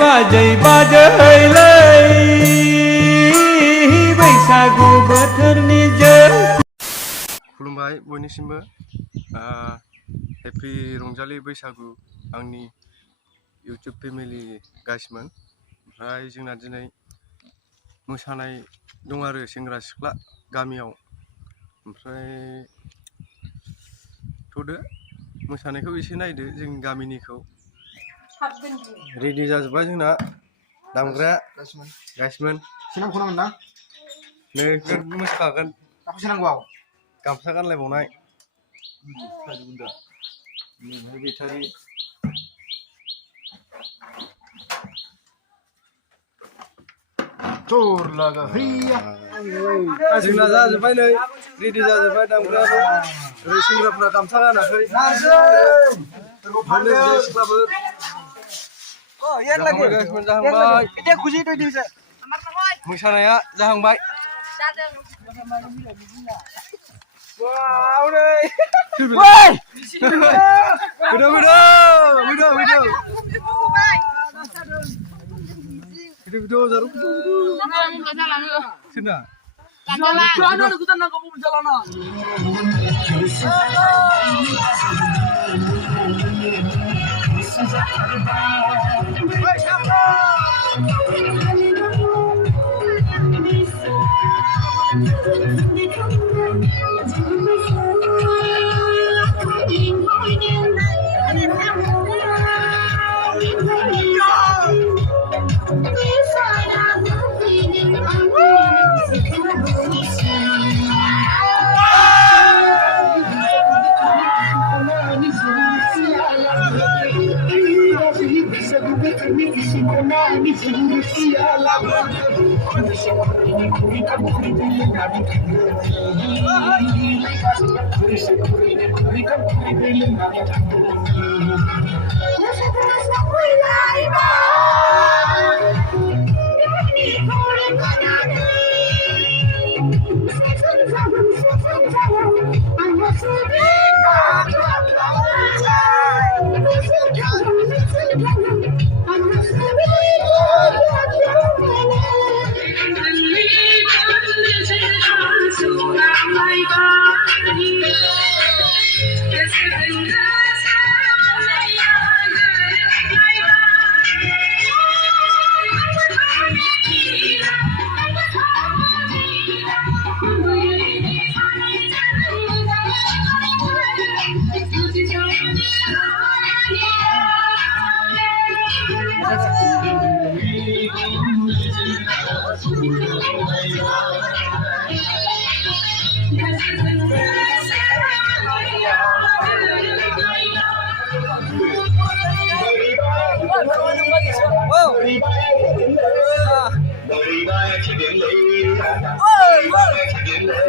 बाजै बाजैलै बैसागु बोथोरनि जों खुलुमबाय बयनिसिमबो हेपि रंजालि बैसागु आंनि इउटुब फेमिलि गाइसमोन। ओमफ्राय जोंना दिनै मोसानाय दं आरो सेंग्रा सिख्ला गामियाव। ओमफ्राय थ'दो मोसानायखौ एसे नायदो जोंनि गामिनिखौ। रेडि जाजोब्बाय जोंना दामग्राया गाइसमोन। सिनांगौ ना? नोगोद मोसाखागोन। दाखौ सिनांगौ गामसा गानलायबावनाय बेटारि जोंना जाजोब्बाय नै रेडि जाजोब्बाय दामग्रायाबो। ओरै सेंग्राफ्रा गामसा गानाखै सिख्लाबो जाहांबाय। मोसानाया जाहांबाय।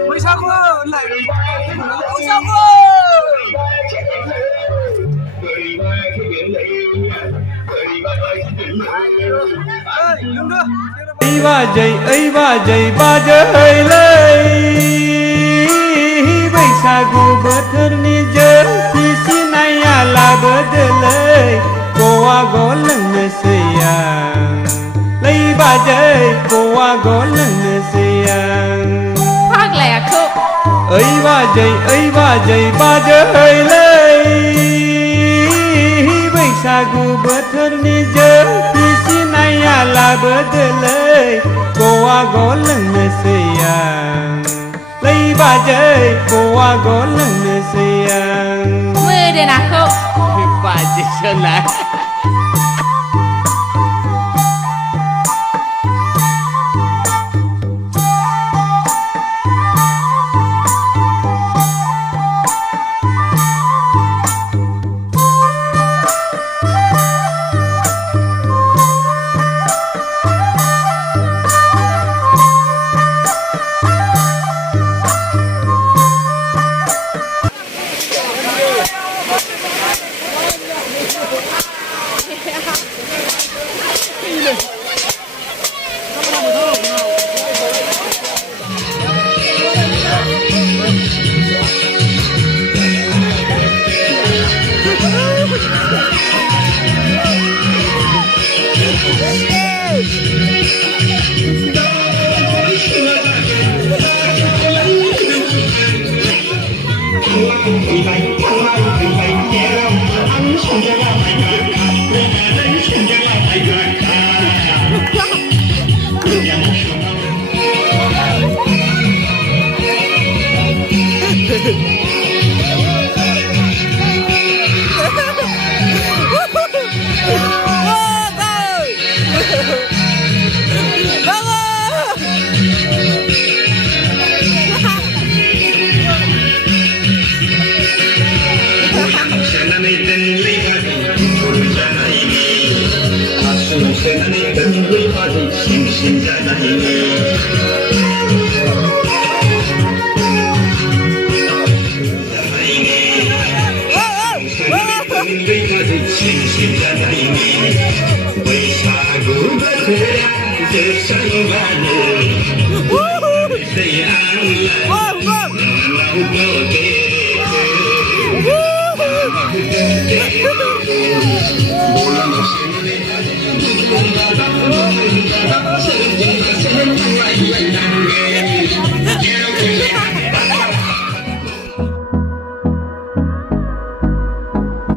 Bwisagu बाजै बाजैलै बैसागु बोथोरनि जों फिसिनाया लाबोदोलै गवा गलोंनोसै आं लै बाजै गवा गलोंनोसै आं फाग्लायाखौ बाजै बाजैलै बैसागु बोथोरनि जों फिसिनाया लाबोदोलै गवा गलोंनोसै आं लै बाजै गवा गलोंनोसै आं मोदोनाखौ बाजैसोना Bola no se me